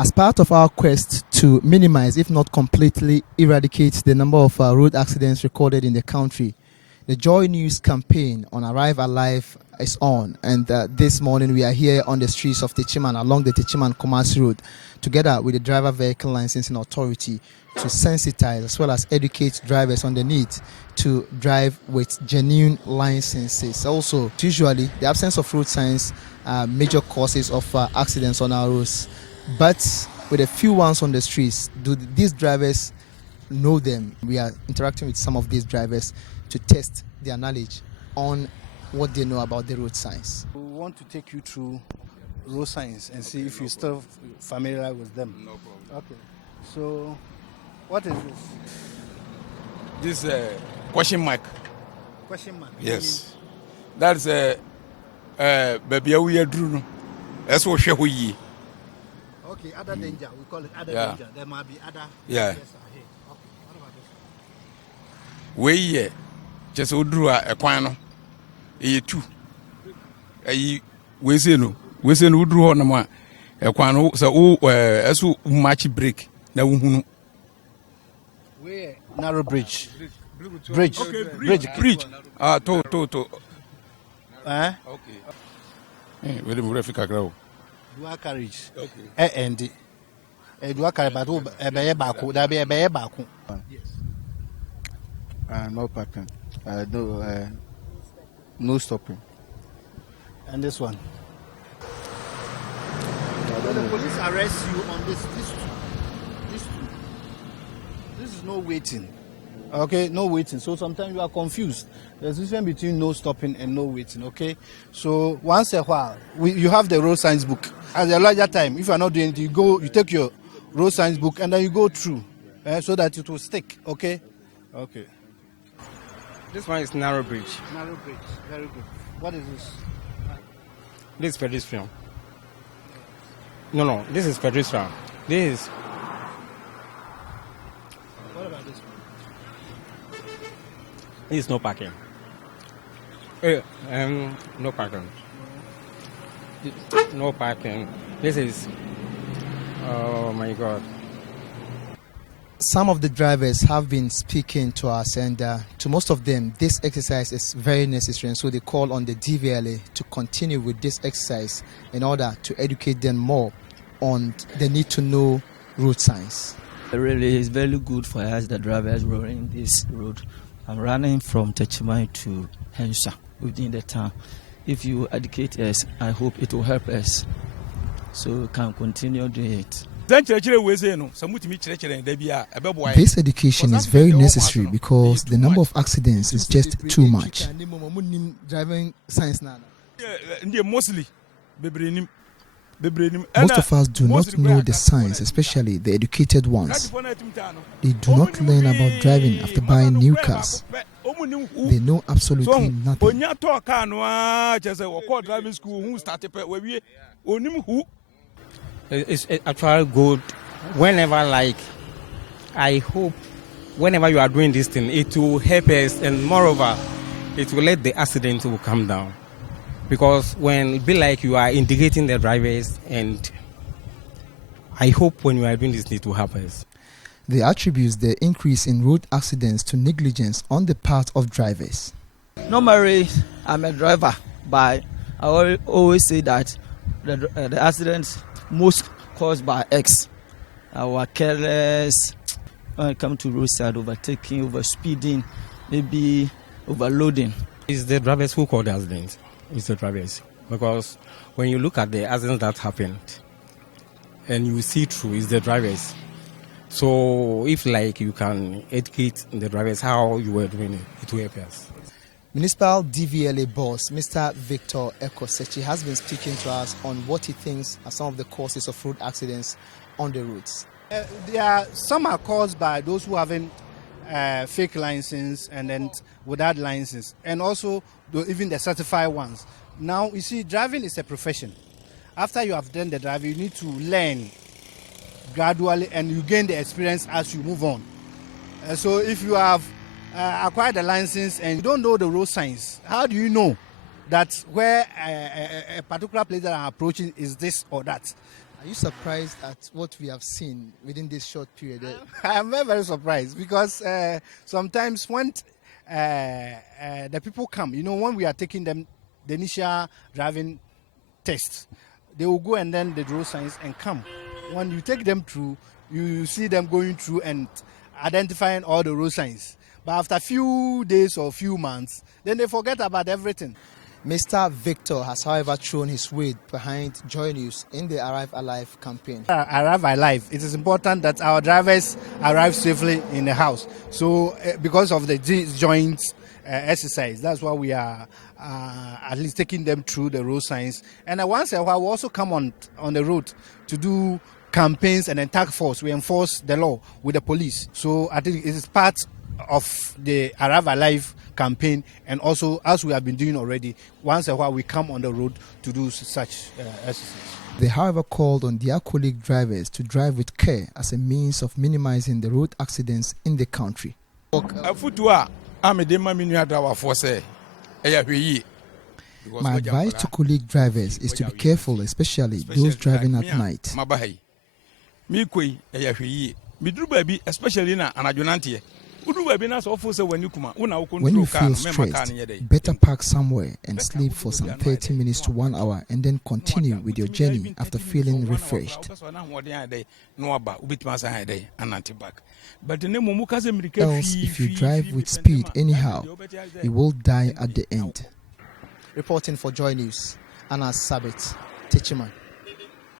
As part of our quest to minimize, if not completely eradicate, the number of road accidents recorded in the country, the Joy News campaign on Arrive Alive is on. And this morning we are here on the streets of Techiman, along the Techiman-Kumasi Road, together with the Driver Vehicle Licensing Authority to sensitize as well as educate drivers on the need to drive with genuine licenses. Also, usually the absence of road signs are major causes of accidents on our roads. But with a few ones on the streets, do these drivers know them? We are interacting with some of these drivers to test their knowledge on what they know about the road signs. We want to take you through road signs and see if you're still familiar with them. No problem. Okay. So, what is this? This is a question mark. Question mark? Yes. That's a baby we are doing. That's what we are. Okay, other danger. We call it other danger. There might be other yeah. dangers ahead. Okay. What about this one? We just drew a quano. A two. We say no. We say no drew on a quano. So, as we match break. Now, where? Narrow bridge. Bridge. Okay, bridge. To. Okay. Where the Murafika grow. Dual carriage. Okay. And dual carriage, but there be a back. Yes. No parking. No stopping. And this one. So the police arrest you on this two. This is no waiting. Okay, no waiting. So sometimes you are confused. There's a difference between no stopping and no waiting. Okay, so once a while, you have the road signs book. At a larger time, if you are not doing it, you take your road signs book and then you go through, so that it will stick. Okay. Okay. This one is narrow bridge. Narrow bridge. Very good. What is this? This is pedestrian. No. This is pedestrian. This is. What about this one? This is no parking. No parking. No parking. This is. Oh my God. Some of the drivers have been speaking to us, and to most of them, this exercise is very necessary. And so they call on the DVLA to continue with this exercise in order to educate them more on the need to know road signs. Really, it's very good for us, the drivers running this road. I'm running from Techiman to Hensa within the town. If you educate us, I hope it will help us so we can continue doing it. This education is very necessary because the number of accidents is just too much. Most of us do not know the signs, especially the educated ones. They do not learn about driving after buying new cars. They know absolutely nothing. It's actually good whenever, I hope whenever you are doing this thing, it will help us, and moreover, it will let the accident will come down. Because when it be like you are indicating the drivers, and I hope when you are doing this, it will help us. They attribute the increase in road accidents to negligence on the part of drivers. Normally, I'm a driver, but I always say that the accidents most caused by X. Our careless when it comes to roadside, overtaking, overspeeding, maybe overloading. It's the drivers who cause the accidents. It's the drivers. Because when you look at the accidents that happened and you see through, it's the drivers. So if you can educate the drivers how you were doing it, it will help us. Municipal DVLA boss, Mr. Victor Ekosechi, has been speaking to us on what he thinks are some of the causes of road accidents on the roads. Some are caused by those who haven't fake license and then without license, and also even the certified ones. Now, you see, driving is a profession. After you have done the driving, you need to learn gradually, and you gain the experience as you move on. So if you have acquired the license and you don't know the road signs, how do you know that where a particular place that I'm approaching is this or that? Are you surprised at what we have seen within this short period? I'm very, very surprised because sometimes when the people come, when we are taking them the initial driving test, they will go and then the road signs and come. When you take them through, you see them going through and identifying all the road signs. But after a few days or few months, then they forget about everything. Mr. Victor has, however, thrown his weight behind Joy News in the Arrive Alive campaign. Arrive Alive. It is important that our drivers arrive safely in the house. So, because of the joint exercise, that's why we are at least taking them through the road signs. And once in a while, we also come on the road to do campaigns and then task force. We enforce the law with the police. So, I think it is part of the Arrive Alive campaign, and also as we have been doing already, once in a while we come on the road to do such exercises. They, however, called on their colleague drivers to drive with care as a means of minimizing the road accidents in the country. My advice to colleague drivers is to be careful, especially those driving at night. When you feel stressed, better park somewhere and sleep for some 30 minutes to 1 hour and then continue with your journey after feeling refreshed. Else, if you drive with speed anyhow, you will die at the end. Reporting for Joy News, Anas Sabit, Techiman.